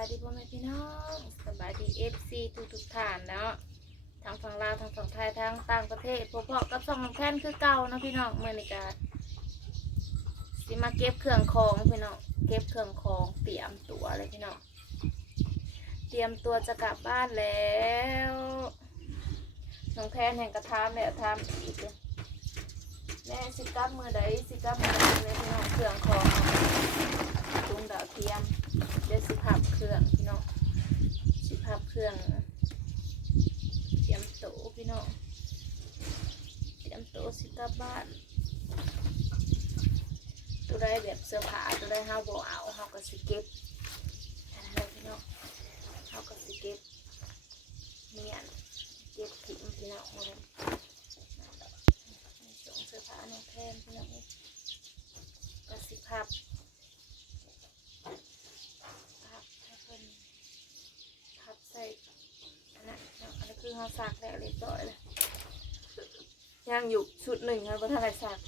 บายดีพ่อแม่พี่น้องสบายดีเอฟซีทุกทุกๆท่านเนาะทางฝั่งลาวทางฝั่งไทยทางต่างประเทศพวกๆกับสองน้องแท่นคือเก่านะพี่น้องเมื่อนี้กาสิมาเก็บเครื่องของพี่น้องเก็บเครื่องของเตรียมตัวเลยพี่น้องเตรียมตัวจะกลับบ้านแล้วน้องแท่นแห่งกระทามแล้วทามอีกเลยแม่สิกับมือใดสิกับมือใดเลยพี่น้องเครื่องของตุงดาวเทียม เดี๋ยวสิพับเครื่องพี่น้องสิพับเครื่องเตรียมโต๊ะพี่น้องเตรียมโต๊ะสิกลับบ้าน ตัวได้แบบเสื้อผ้าตัวได้ห้าโบเอาเฮาวก็สิเก็บอันนั้นเลยพี่น้องเฮาวก็สิเก็บเมียนเก็บถิ่มพี่น้องเลยนั่นแหละส่งเสื้อผ้าน้องแทนพี่น้องนี่ก็สิพับพับให้เพิ่นพับใส่อันนั้นเนาะอันนี้คือเขาซักแล้วเรียบร้อยแล้วยังอยู่ชุดหนึ่งครับว่าถ้าไรซัก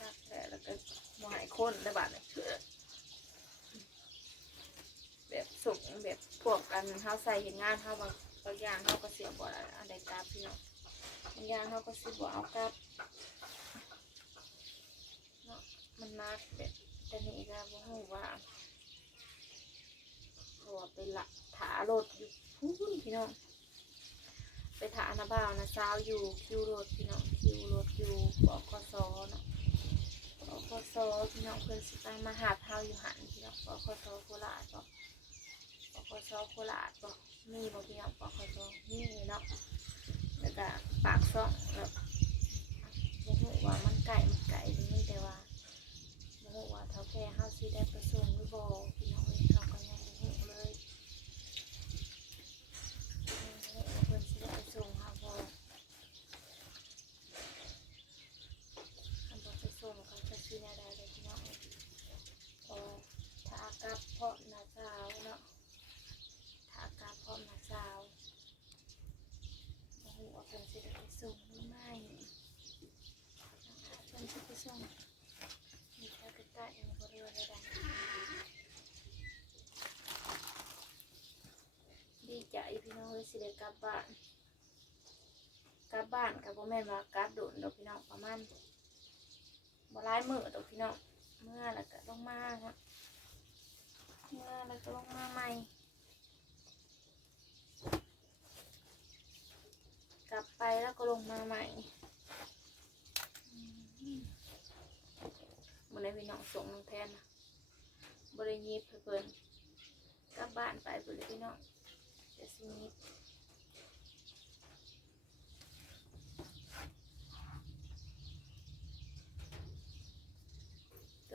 ซักแล้วแล้วก็หมายค้นได้บาดเลยแบบส่งแบบพวกกันเขาใส่เห็นงานเขาบางบางอย่างเขาก็เสียบ่อันใดกราบพี่น้องบางอย่างเขาก็สิบ่เอากราบเนาะมันนักแบบแต่นี่ก็บ่ฮู้ว่า เพราะว่าไปละถารถอยู่พูนพี่น้องไปถานาบ่าวนะสาอยู่คิวรถพี่น้องคิวรถอยู่บกสเนาะบกสพี่น้องเพิ่นสิไปมาหาเฮาอยู่หันพี่น้องบกสโคราชบ่บกสโคราชบ่มีบ่พี่น้องบกสมีเนาะแล้วก็ปากซ่องแล้วบ่ฮู้ว่ามันไกลมันไกลหรือมันแต่ว่าบ่ฮู้ว่าเท่าแก่เฮาสิได้ไปส่งหรือบ่พี่น้องเอ้ยเฮาก็ยังบ่ฮู้เลยยังบ่ฮู้ว่าเพิ่นสิได้ไปส่งเฮาบ่คันบ่ไปส่งก็จะสิแนวใดเลยพี่น้องเอ้ยก็ถ้าอา กลับเพราะหน้าสาวเนาะถ้ากลับเพราะหน้าสาวบ่ฮู้ว่าเพิ่นสิได้ไปส่งหรือไม่เพิ่นสิไปส่งมีแค่กระต่ายในบริเวณใดๆดีใจพี่น้องเลยสิได้กลับบ้านกลับบ้านกับพ่อแม่นว่ากลับโดนดอกพี่น้องประมาณบ่หลายมื้อดอกพี่น้องเมื่อแล้วก็ลงมาครั เมื่อแล้วก็ลงมาใหม่ กลับไปแล้วก็ลงมาใหม่มันได้พี่น้องส่งน้องแทนนะบริยีเพื่อนกลับบ้านไปบริยพี่น้องจะสิยิบ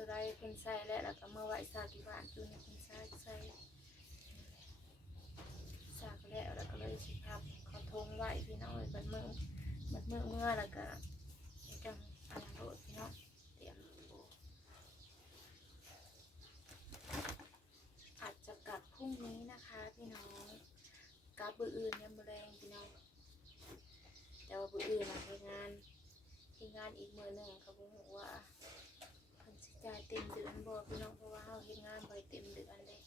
ตัวใดเพิ่นใส่แล้วแล้วก็มาไหว้ซากที่บ้านจุนให้เพิ่นใส่ใส่ซากแล้วแล้วก็เลยสิพับขาทงไว้พี่น้องเลยบัดมือบัดมือเมื่อแล้วก็จังอันโดดพี่น้องเตรียมอาจจะกลับพรุ่งนี้นะคะพี่น้องกลับบืออื่นยังแรงพี่น้องแต่ว่าบืออื่นมาทำงานที่งานอีกมือหนึ่งเขาบอกว่าเพิ่นสิจ่ายเต็มเดือน บ่พี่น้องเพราะว่าเขาเฮ็ดงานบ่อยเต็มเดือนเลย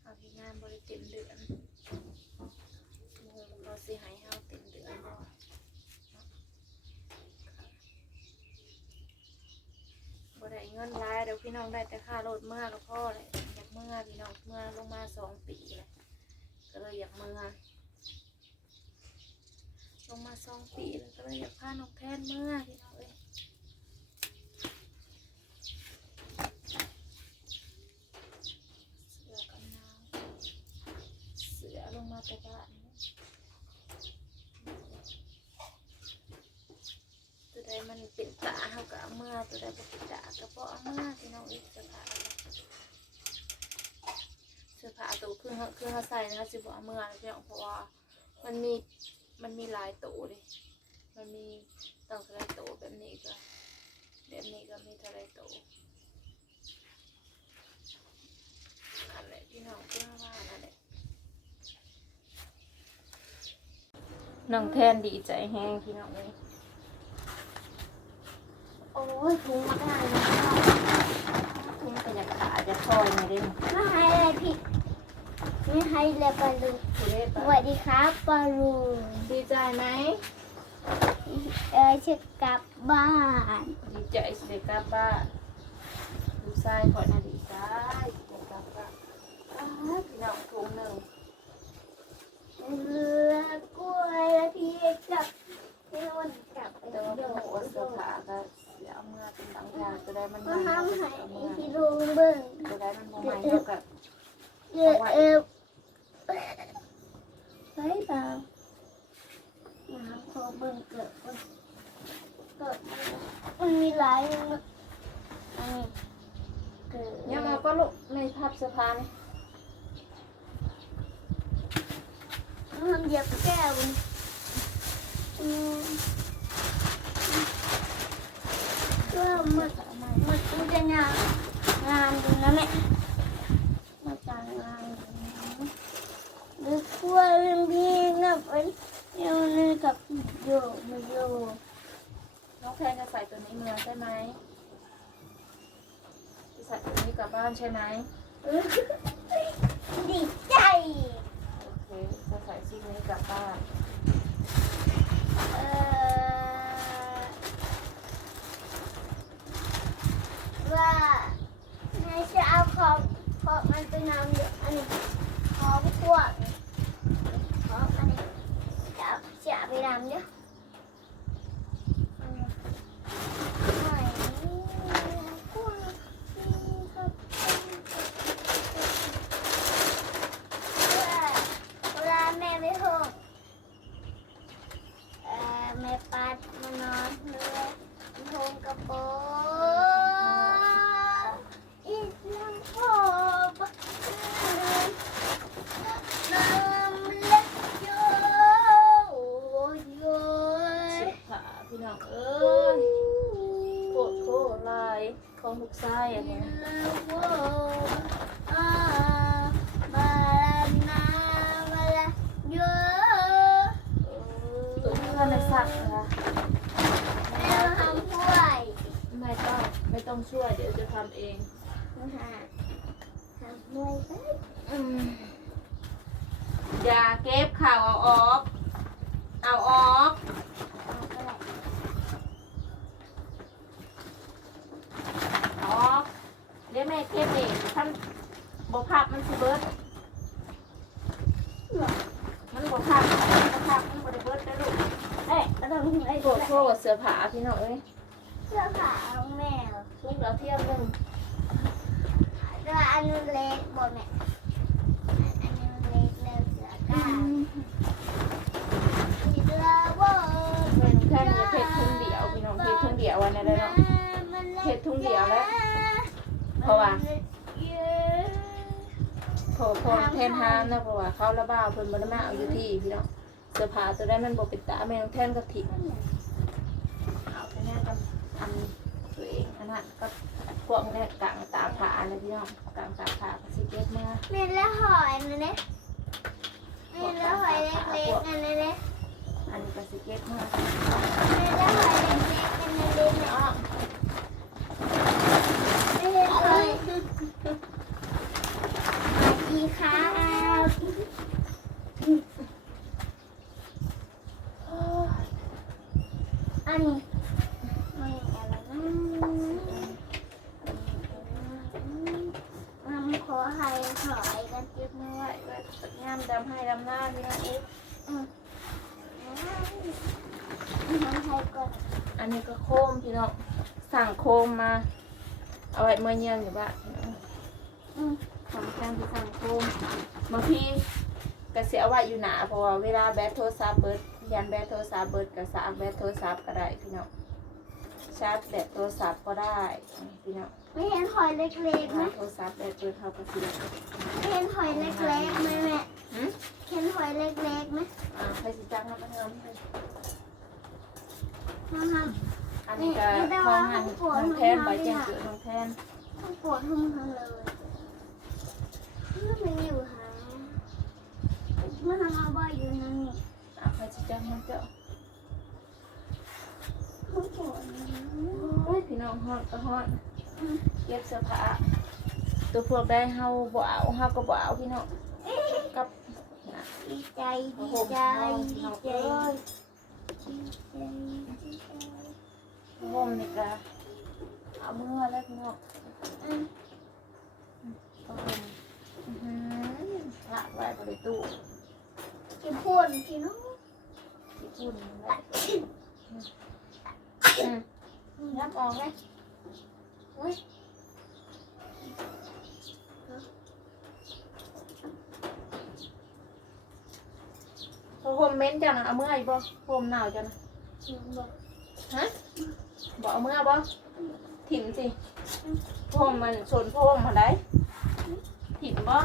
เขาเฮ็ดงานบ่ได้เต็มเดือนโมเขาสิให้เขาเต็มเดือนบ่บ่ได้เงินรายเดี๋ยวพี่น้องได้แต่ค่ารถเมื่อกับพ่อเลยอยากเมื่อพี่น้องเมื่อลงมาสองปีเลยก็เลยอยากเมื่อลงมาสองปีแล้วก็เลยอยากพาน้องแทนเมื่อพี่น้องเอ้ยเสือกันหนาวเสื อลงมาแต่บ้านเนี่ยตัวใดมันเป็นตาเขาก็เอามื่อตัวใดบ่เป็นตาก็บ่เอาเมื่อพี่น้องอ้ยเสื้อผ้าเสื้อผ้าตัวคือเขาคือเขาใส่นะคะสิบ่เอาเมื่อพี่น้องเพราะว่ามันมีมันมีหลายตัวเลยมันมีตั้งเท่าไรโตแบบนี้ก็แบบนี้ก็มีเท่าไรโตนั่นแหละพี่น้องเพื่อว่านั่นแหละ น้องแทนดีใจแห้งพี่น้องเลยโอ้ยถุงมากเลยนะถุงก็อยากขาดจะคอยไม่ได้ไม่ให้อะไรผิดไม่ให้เลยปลาลูทุเรศสปะวัสดีครับปลาลูดีใจไหมเออจะกลับบ้าน ดีใจสิเด็กกลับบ้านดูไส้ขอหน้าดีไส้สิเด็กกลับบ้านอ้าวพี่น้องถุงหนึ่ง เรือกล้วยแล้วพี่กับพี่นนกลับไปแต่ว่าเดี๋เพื่ยอวนโอเสื้อผ้าก็เสียเมื่อเป็นบางอย่างจะได้มันมาใหม่ห้ามเท่าให้กับเมื่อพี่ลุงเบิ่งจะได้มันบ่ใหม่เท่ากับเออเออไปเปล่ามาขอเบิ่งเกิดก่อนเกิดมันมีหลายอันนี้เกิดยังมาก็ลูกในภาพสื้อผ้านี่ มันเหยียบแก้วมันอืมก็มันมันมันจะงานงานอยู่นะแม่มาจังงานหรือกลัวเรื่องพี่นะเป็นเดี๋ยวนี้กับโยมโยน้องแพนจะใส่ตัวนี้เมื่อใช่ไหมจะใส่ตัวนี้กลับบ้านใช่ไหมดีใจโอเคจะใส่ชิ้นนี้กลับบ้าน เอ่อว่าแม่จะเอาของของมันไปนำเดี๋ยวอันนี้ของพวกนี้ของอันนี้จะเอาจะเอาไปนำเดี๋ยวอันนี้ไม่กลัวที่เขาเวลาแม่ไม่ห้อง เอ่อแม่ปัดมานอนเลยโฮมกระโปรงอีกลังพอบน้ำเล็กโยโย เสื้อผ้าพี่น้องเอ้ยโคตรโคตรลายของลูกชายอันเนี้ย อ่าบาลานาบาลาโย ตัวนี้ก็ในสักนะคะ แม่มาทำถ้วย ไม่ ต้องไม่ต้องช่วยเดี๋ยวจะทำเองมาหาทำถ้วยไปอืมอย่าเก็บข่าวเอาออก เอาออกเอาไปเลยออกเดี๋ยวแม่เก็บเองท่านบพับมันสิเบิดมันบพับมันบพับมันบไดเบิดได้อลูกเอ้ยเราต้องไอ้โกรธโทษเสื้อผ้าพี่น้องเอ้ยเสื้อผ้าของแม่ ลูกเราเที่ยงหนึงด้วยอันนู้นเล็กบ่แม่อันนู้นเล็กแล้วเสื้อกล้ามมีเสื้อบ่แม่น้องแท่นจะเพชรทุ่งเดียวพี่น้องเพชรทุ่งเดียววันนี้ได้เนาะเฮ็ดทุ่งเดียวแล้วเพราะว่าโถพอแทนห้ามนะเพราะว่าเขาระบ้าเพิ่นบ่ได้มาเอาอยู่ที่พี่น้องเสื้อผ้าตัวได้มันบ่เป็นตาแม่น้องแท่นก็ทิ้งเอาไปแน่กับอันตัวเองอัน นั้นก็พวกนี้กลางตาผานะพี่น้องกลางตาผาก็สิเก็บมามีแล้วหอยนั่นเด้มีแล้วหอยเล็กๆนั่นเด้อันนี้ก็สิเก็บมามีแล้วหอยเล็กๆนั่นเด้เนาะไม่เห็นเลยสวัสดีครับ โอ้ย อันนี้มันอะไรนะมันขอให้ถอยกัน เก็บมาไว้ไว้ตัดงามดำให้ดำหน้าพี่น้องเอ๊ะทำให้ก่อนอันนี้ก็โคมพี่น้องสั่งโคมมา เอาไว้เมื่อเยี่ยงอยู่บ้านพี่น้องอืมทำแป้งที่สั่งโคมบางทีก็เสียไว้อยู่หนาเพราะว่าเวลาแบตโทรศัพท์เบิดยันแบตโทรศัพท์เบิดก็สากแบตโทรศัพท์ก็ได้พี่น้อง ชาร์จแบตโทรศัพท์ก็ได้พี่น้องไม่เห็นหอยเล็กๆไหมถ้าโทรศัพท์แบตเบิดเขาก็เสียไม่เห็นหอยเล็กๆไหมแม่หืมเห็นหอยเล็กๆไหมอ่าใครสิจังน้ำมันเงิมน้องทอันนี้ก็ของหันน้องแทนใบแจ้งเกิดน้องแทนำต้องปวดทุ่มทั้งเลยมันอยู่หามันทำเอาบ่อยอยู่นั่นนี่อ่าใครสิจังมันเจ้ามันปวด โอ้ยพี่น้องฮอดก็ฮอดเก็บเสื้อผ้าตัวพวกได้เฮาบ่เอาเฮาก็บ่เอาพี่น้องกับนะดีใจดีใจดีใจดีใจดีใจห่มนี่ก็เอามือแล้วพี่น้องอืมก็ห่มอื้อหือพระไว้บริตู้กี่พูนพี่น้องญี่ปุ่นไว้อืมยับออกไหมอุ้ยพอห่มเม้นจังนะเอามืออีกบ่ห่มหนาวจังนะบอกฮะบอกเอามื่อบ่ถิ่มสิพมมันชนพมมา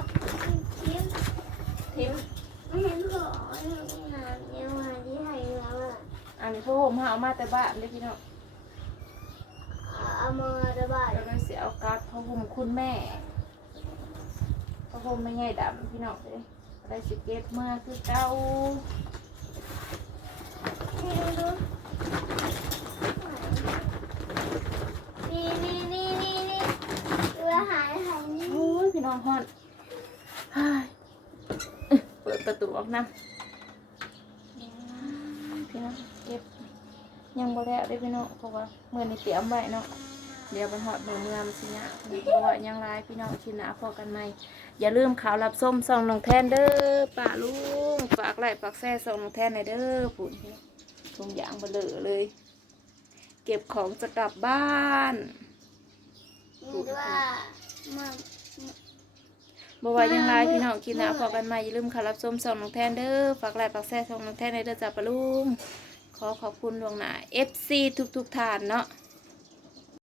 อันนี้พมหาเอามาแต่บ้านเลยพี่น้องเอามาระบายเราเลยเสียเอาการ์ดพมคุณแม่พมไม่ใหญ่ดำพี่น้องเลยได้สิเก็บเมื่อคือเก่าให้ดูดูนี่นี่นี่นี่นี่ดูอาหารอาหารนี่โอ้ยพี่น้องฮอนเฮ้ยเปิดประตูออกนะพี่น้อง เก็บยังบ่แล้วได้อพี่น้องเพราะว่าเมื่อนี้เตรียมไว้เนาะเดี๋ยวมันหอดมือเมื่อมนสิเนี่ยเพราะว่ายังไรพี่น้องชินนะพอกันไหมอย่าลืมข่าวรับส้มส่องน้องแทนเด้อป้าลุงฝากไลค์ฝากแซ่ส่องน้องแทนในอยเด้อปุ่นทุงยางเบลอเลย เก็บของจะกลับบ้านนี่ดูว่ามาบ่ว่ายังไรพี่น้องชินนะพอกันไหมอย่าลืมข่าวรับส้มส่องน้องแทนเด้อฝากไลค์ฝากแซ่ส่องน้องแทนในอยเด้อจ้าป้าลุง ขอขอบคุณลวงหน้า FC ทุกๆท่านเนาะ